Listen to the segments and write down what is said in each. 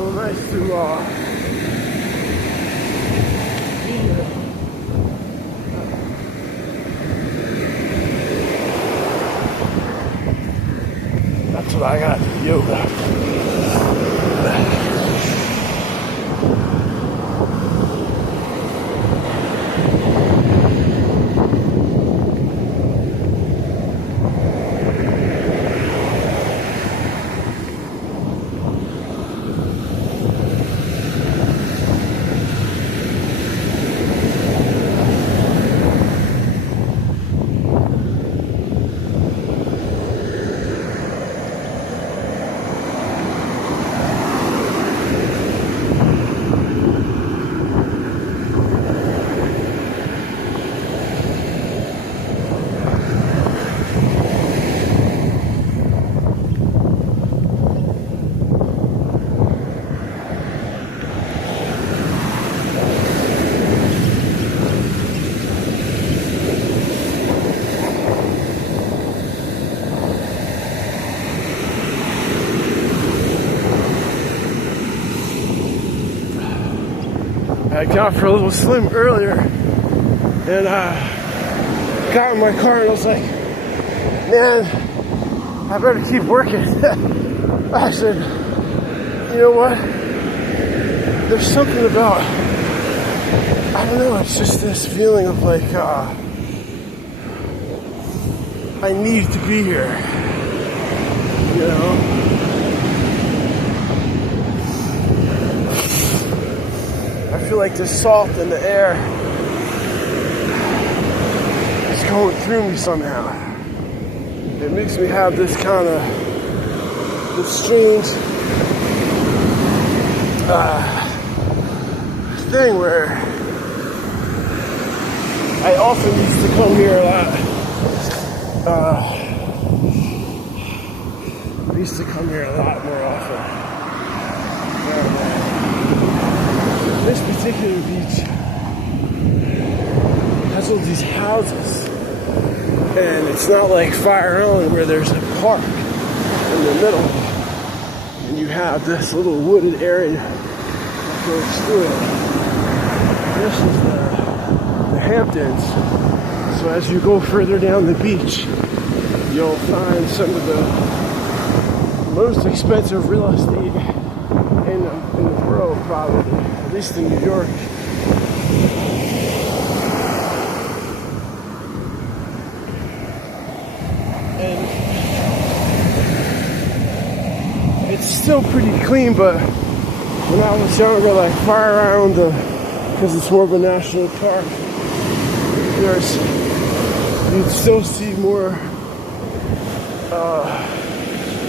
so nice to be here. That's what I got to yoga. I got out for a little swim earlier, and got in my car, and I was like, man, I better keep working. I said, you know what? There's something about, I don't know, it's just this feeling of like, I need to be here, you know? I feel like the salt in the air is going through me somehow. It makes me have this kind of strange thing where I often used to come here a lot. I used to come here a lot more often. This particular beach has all these houses, and it's not like Fire Island where there's a park in the middle, and you have this little wooded area that goes through it. This is the Hamptons, so as you go further down the beach, you'll find some of the most expensive real estate in the world, probably, at least in New York. And it's still pretty clean, but when I was younger, like Fire Island, because it's more of a national park, you'd still see more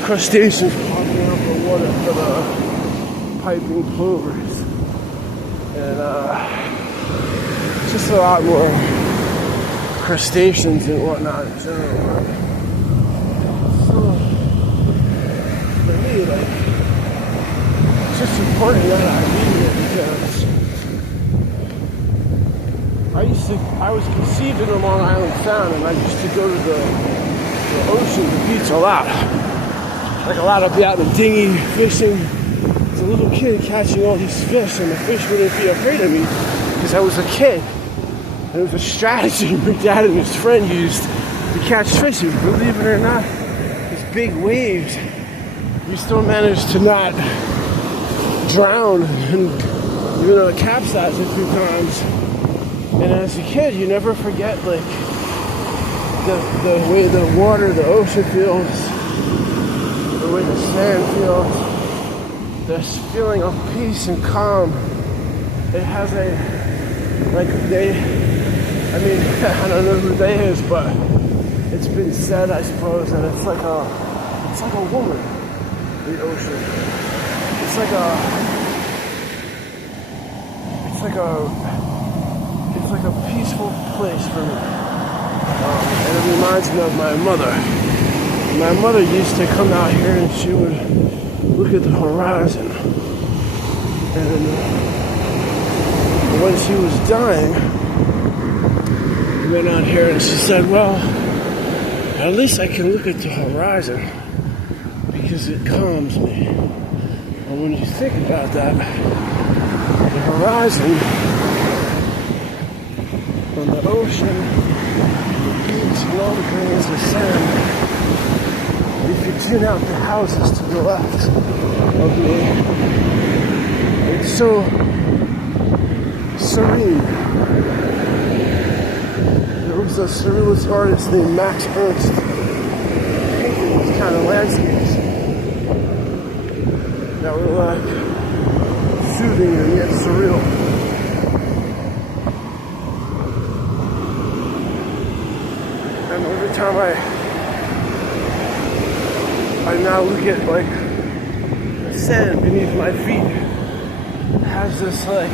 crustaceans popping out of the water for the piping plovers, and just a lot more crustaceans and whatnot in general. So for me, like, it's just important that I be here because I was conceived in a Long Island Sound, and I used to go to the ocean, the beach a lot. Like a lot of be out in the dinghy fishing. As a little kid catching all these fish, and the fish wouldn't be afraid of me because I was a kid. And it was a strategy my dad and his friend used to catch fish. And believe it or not, these big waves, you still managed to not drown and capsize a few times. And as a kid, you never forget like the way the water, the ocean feels, the way the sand feels. This feeling of peace and calm. It has I don't know who they is, but it's been said, I suppose, that it's like a woman, the ocean. It's like a peaceful place for me. And it reminds me of my mother. My mother used to come out here and she would look at the horizon, and when she was dying, we went out here and she said, well, at least I can look at the horizon because it calms me. And when you think about that, the horizon from the ocean, the beach, and all the grains of sand, if you tune out the houses to the left of me, it's so serene. There was a surrealist artist named Max Ernst painting these kind of landscapes that were like soothing and yet surreal. And every time I now look at like the sand beneath my feet, it has this like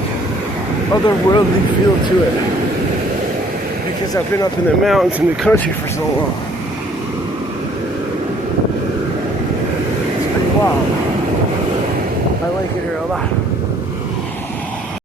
otherworldly feel to it because I've been up in the mountains in the country for so long. It's pretty wild. I like it here a lot.